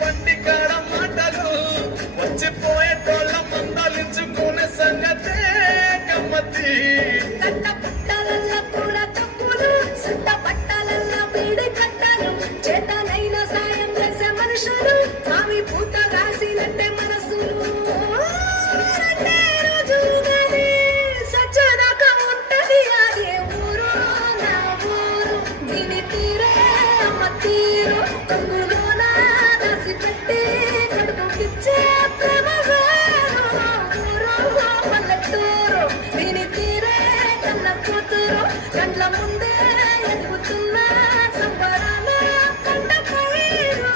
వంటి కాడ మాటలు వచ్చిపోయేటోళ్ళ మందలించుకునే సంగతే గమ్మతి. కట్ట పుట్టలల్ల కూడా తప్పులు, సుట్ట పట్టాలల్ల పీడి కట్టలు, చేతనైన సాయం చేసే మనుషులు, మావి పూత రాసినట్టే మనసులు. అంటే రోజు ఉగాది, సచ్చదాకా ఉంటది అదే ఊరు నా ఊరు. దీని తీరే అమ్మ తీరు, కొంగులోన దాసి పెట్టి కడుపుకిచ్చే ప్రేమ వేరు. ఊరు పల్లెటూరు, దీని తీరే కన్న కూతురు, కండ్ల ముందే ఎదుగుతున్న సంబరాల కంట పైరు.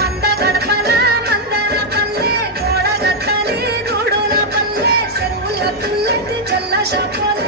వంద గడపల మందర పల్లె, గోడ గట్టని గూడుల పల్లె, చెరువుల తుల్లెత్తి చల్ల షాపోలే